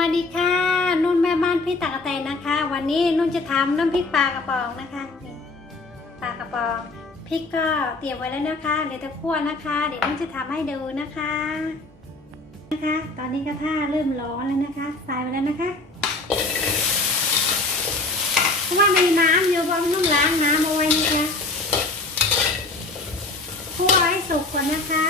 วัสดีค่ะ นุ่นแม่บ้านพี่ตากแตนนะคะ วันนี้นุ่นจะทำน้ำพริกปลากระป๋องนะคะปลากระป๋องพริกก็เตรียมไว้แล้วนะคะเดี๋ยวจะคั่วนะคะ เดี๋ยวนุ่นจะทำให้ดูนะคะนะคะ ตอนนี้กระทะเริ่มร้อนแล้วนะคะใส่ไปแล้วนะคะเพราะว่ามีน้ำอยู่เพราะนุ่นล้างน้ำเอาไว้นะคะคั่วให้สุกก่อนนะคะ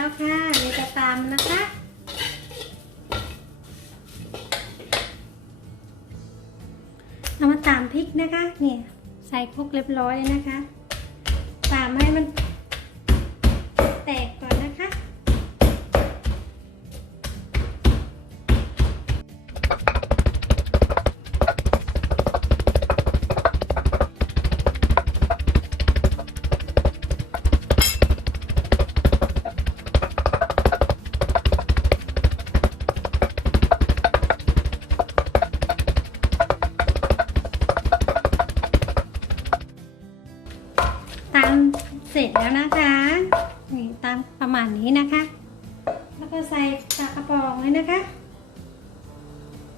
แล้วค่ะเดี๋ยวจะตามนะคะเอามาตามพริกนะคะ เนี่ยใส่พวกเรียบร้อยเลยนะคะ ตามให้มัน เสร็จแล้วนะคะนี่ตามประมาณนี้นะคะ แล้วก็ใส่ปลากระป๋องเลยนะคะ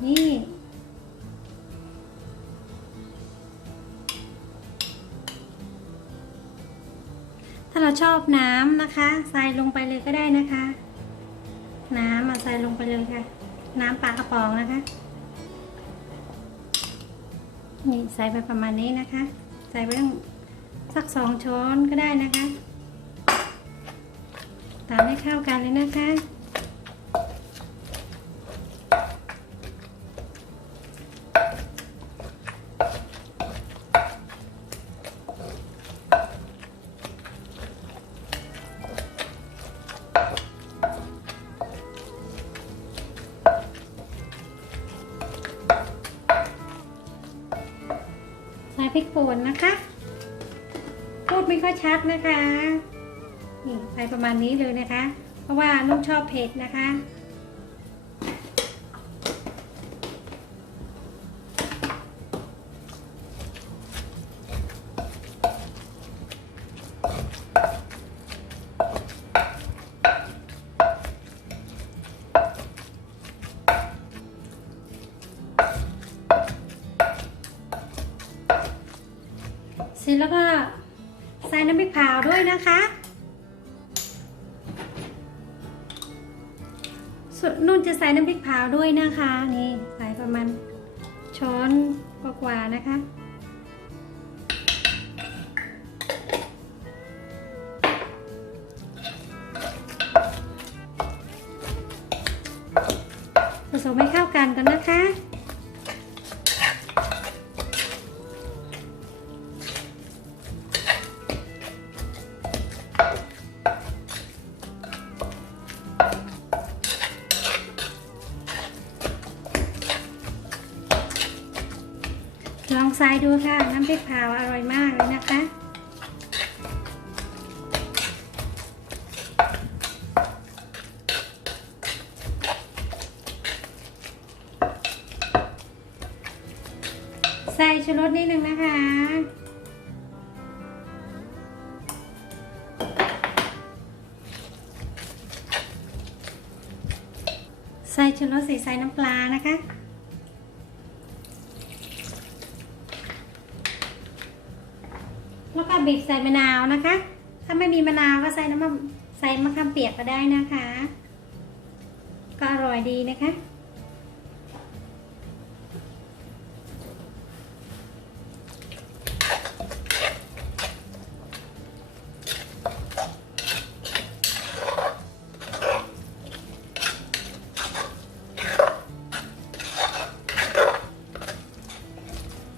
นี่ถ้าเราชอบน้ำนะคะ ใส่ลงไปเลยก็ได้นะคะ น้ำมาใส่ลงไปเลยค่ะ น้ำปลากระป๋องนะคะ นี่ใส่ไปประมาณนี้นะคะ ใส่ไปตั้ง สักสองช้อนก็ได้นะคะ ตามให้เข้ากันเลยนะคะ ใส่พริกป่นนะคะ พูดไม่ค่อยชัดนะคะ นี่ไปประมาณนี้เลยนะคะ เพราะว่านุ่นชอบเผ็ดนะคะ นุ่นจะใส่น้ำพริกเผาด้วยนะคะ นี่ใส่ประมาณช้อนกว่าๆนะคะ ผสมให้เข้ากันกันนะคะ ลองใส่ดูค่ะ น้ำพริกเผาอร่อยมากเลยนะคะ ใส่ชูรสนิดนึงนะคะใส่ชูรสใส่ใส่น้ำปลานะคะ แล้วก็ บีบใส่มะนาวนะคะ ถ้าไม่มีมะนาวก็ใส่น้ำมะใส่มะขามเปียกก็ได้นะคะ ก็อร่อยดีนะคะ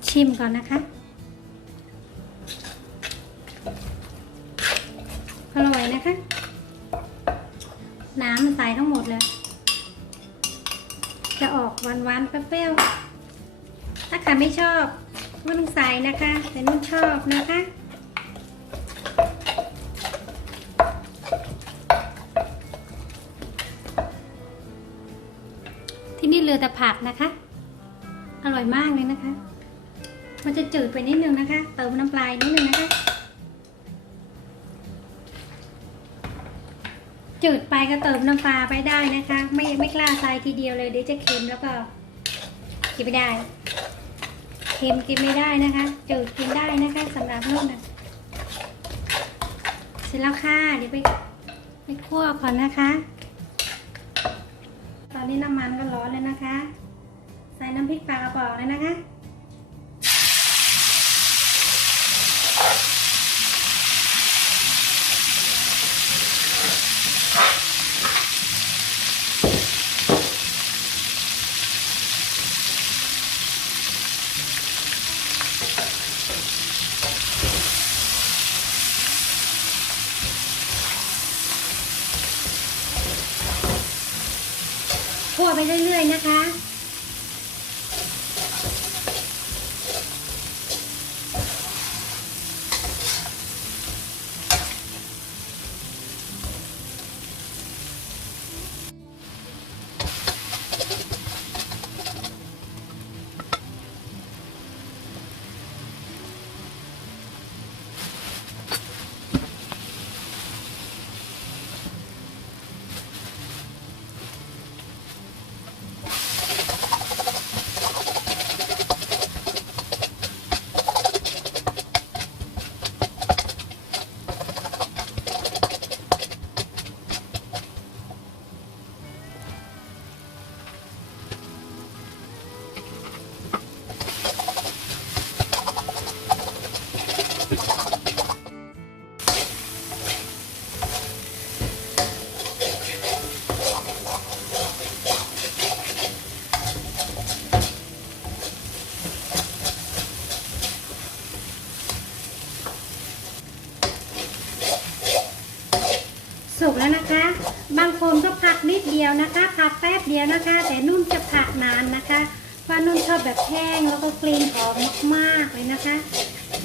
ชิมก่อนนะคะ ถ้าใครไม่ชอบไม่ต้องใส่นะคะ แต่นุ่นชอบนะคะที่นี่เหลือแต่ผักนะคะ อร่อยมากเลยนะคะ มันจะจืดไปนิดนึงนะคะ เติมน้ำปลายนิดนึงนะคะ จืดไปก็เติมน้ำปลาไปได้นะคะ ไม่ไม่กล้าใส่ทีเดียวเลยเดี๋ยวจะเค็มแล้วก็กินไม่ได้ เค็มกินไม่ได้นะคะจืดกินได้นะคะสำหรับลูกนนะเสร็จแล้วค่ะเดี๋ยวไปไปคั่วก่อนนะคะ ตอนนี้น้ำมันก็ร้อนเลยนะคะ ใส่น้ำพริกปลากระป๋องเลยนะคะ คั่วไปเรื่อยๆนะคะ สุกแล้วนะคะ บางคนก็ผักนิดเดียวนะคะ ผักแป๊บเดียวนะคะ แต่นุ่นจะผักนานนะคะเพราะนุ่นชอบแบบแห้งแล้วก็กลิ่นหอมมากๆเลยนะคะ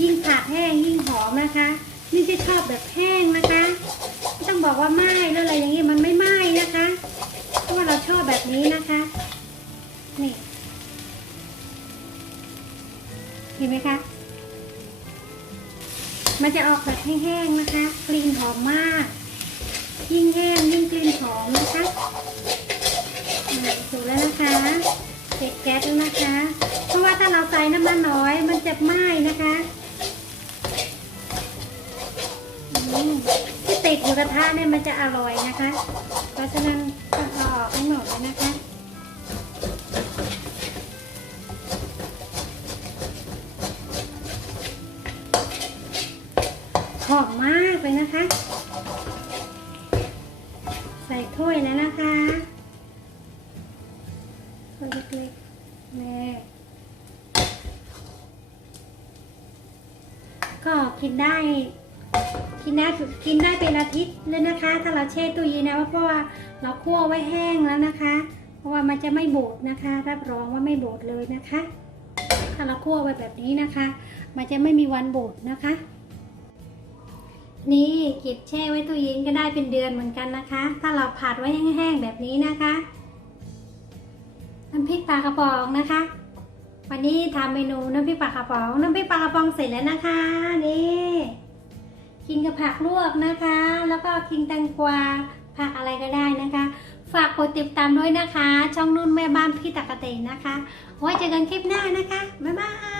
ยิ่งผักแห้งยิ่งหอมนะคะนี่จะชอบแบบแห้งนะคะไม่ต้องบอกว่าไหม้หรืออะไรอย่างนี้มันไม่ไหม้นะคะเพราะว่าเราชอบแบบนี้นะคะนี่เห็นไหมคะมันจะออกแบบแห้งๆนะคะ กลิ่นหอมมาก ยิ่งแห้งยิ่งกลิ่นหอมนะคะ สุกแล้วนะคะเก็บแก๊สแล้วนะคะ เพราะว่าถ้าเราใส่น้ำมันน้อย มันจะไหม้นะคะที่ติดหมูกระทะเนี่ยมันจะอร่อยนะคะ เพราะฉะนั้นต้องเอาออกให้หมดเลยนะคะหอมมากเลยนะคะ ใส่ถ้วยแล้วนะคะ เล็กๆแม่ ก็กินได้ กินได้กินได้เป็นอาทิตย์เลยนะคะ ถ้าเราแช่ตู้เย็นนะเพราะว่าเราคั่วไว้แห้งแล้วนะคะ เพราะว่ามันจะไม่บูดนะคะ รับรองว่าไม่บูดเลยนะคะ ถ้าเราคั่วไว้แบบนี้นะคะ มันจะไม่มีวันบูดนะคะ นี่เก็บแช่ไว้ตู้เย็นก็ได้เป็นเดือนเหมือนกันนะคะ ถ้าเราผัดไว้แห้งๆแบบนี้นะคะ น้ำพริกปลากระป๋องนะคะ วันนี้ทำเมนูน้ำพริกปลากระป๋องน้ำพริกปลากระป๋องเสร็จแล้วนะคะนี่กินกับผักลวกนะคะ แล้วก็กินแตงกวาผักอะไรก็ได้นะคะ ฝากกดติดตามด้วยนะคะ ช่องนุ่นแม่บ้านพี่ตะกะเตนนะคะไว้เจอกันคลิปหน้านะคะบ๊ายบาย